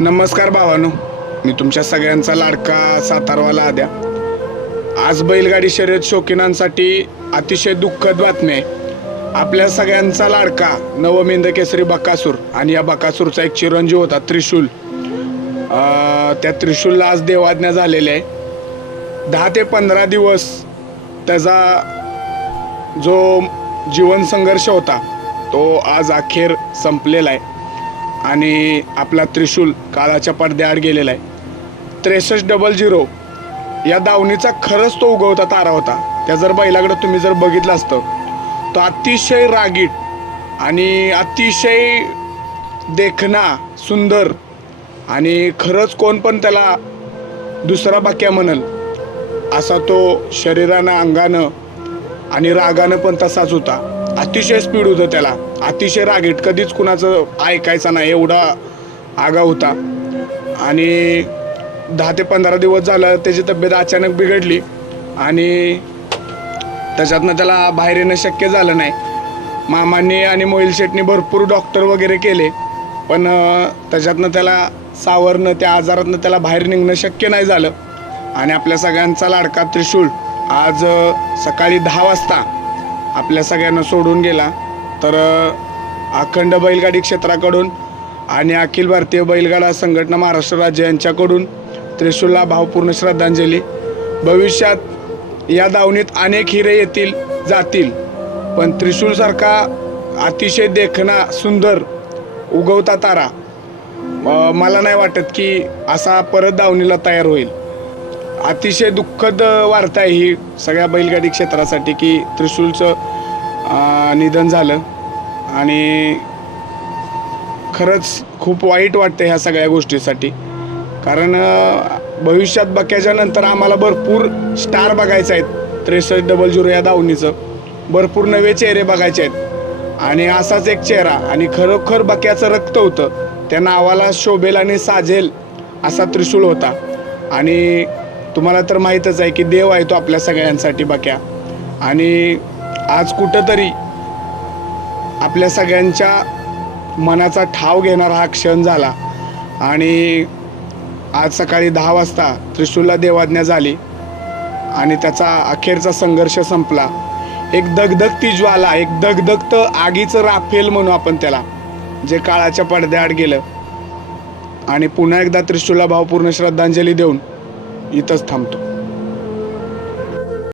नमस्कार भावानो. मी तुमच्या सगळ्यांचा लाडका सातारवाला आद्या. आज बैलगाडी शर्यत शौकीनांसाठी अतिशय दुःखद बातमी आहे. आपल्या सगळ्यांचा लाडका नवमिंद केसरी बकासूर आणि या बकासूरचा एक चिरंजीव होता त्रिशूल. त्या त्रिशूलला आज देवाज्ञा झालेले आहे. दहा ते पंधरा दिवस त्याचा जो जीवन संघर्ष होता तो आज अखेर संपलेला आहे. आणि आपला त्रिशूल काळाच्या पडद्याआड गेलेला आहे. त्रेसष्ट डबल झिरो या दावणीचा खरंच तो उगवता तारा होता. त्या जर बैलाकडं तुम्ही जर बघितलं असतं तो अतिशय रागीट आणि अतिशय देखणा सुंदर आणि खरंच कोण पण त्याला दुसरा बाक्या म्हणल असा तो शरीरानं अंगानं आणि रागानं पण तसाच होता. अतिशय स्पीड होतं त्याला. अतिशय रागीट. कधीच कुणाचं ऐकायचा नाही. एवढा आगा होता. आणि दहा ते पंधरा दिवस झालं त्याची तब्येत अचानक बिघडली. आणि त्याच्यातनं त्याला बाहेर येणं शक्य झालं नाही. मामांनी आणि मोहिल शेटनी भरपूर डॉक्टर वगैरे केले. पण त्याच्यातनं त्याला सावरणं त्या आजारातनं त्याला बाहेर निघणं शक्य नाही झालं. आणि आपल्या सगळ्यांचा लाडका त्रिशूल आज सकाळी दहा वाजता आपल्या सगळ्यांना सोडून गेला. तर अखंड बैलगाडी क्षेत्राकडून आणि अखिल भारतीय बैलगाडा संघटना महाराष्ट्र राज्य यांच्याकडून त्रिशूलला भावपूर्ण श्रद्धांजली. भविष्यात या दावणीत अनेक हिरे येतील जातील. पण त्रिशूलसारखा अतिशय देखणा सुंदर उगवता तारा मला नाही वाटत की असा परत दावणीला तयार होईल. अतिशय दुःखद वार्ता आहे ही सगळ्या बैलगाडी क्षेत्रासाठी की त्रिशूलचं निधन झालं. आणि खरंच खूप वाईट वाटतं ह्या सगळ्या गोष्टीसाठी. कारण भविष्यात बक्याच्या नंतर आम्हाला भरपूर स्टार बघायचे आहेत. त्रेसष्ट डबल झिरो या दावणीचं. भरपूर नवे चेहरे बघायचे आहेत. आणि असाच एक चेहरा. आणि खरोखर बक्याचं रक्त होतं. त्या नावाला शोभेल आणि साजेल असा त्रिशूळ होता. आणि तुम्हाला तर माहीतच आहे की देव आहे तो आपल्या सगळ्यांसाठी बक्या. आणि आज कुठंतरी आपल्या सगळ्यांच्या मनाचा ठाव घेणारा हा क्षण झाला. आणि आज सकाळी दहा वाजता त्रिशूलला देवाज्ञा झाली आणि त्याचा अखेरचा संघर्ष संपला. एक दगदगती ज्वाला एक दगदगत आगीचं राफेल म्हणू आपण त्याला जे काळाच्या पडद्याआड गेलं. आणि पुन्हा एकदा त्रिशूलला भावपूर्ण श्रद्धांजली देऊन इथंच थांबतो.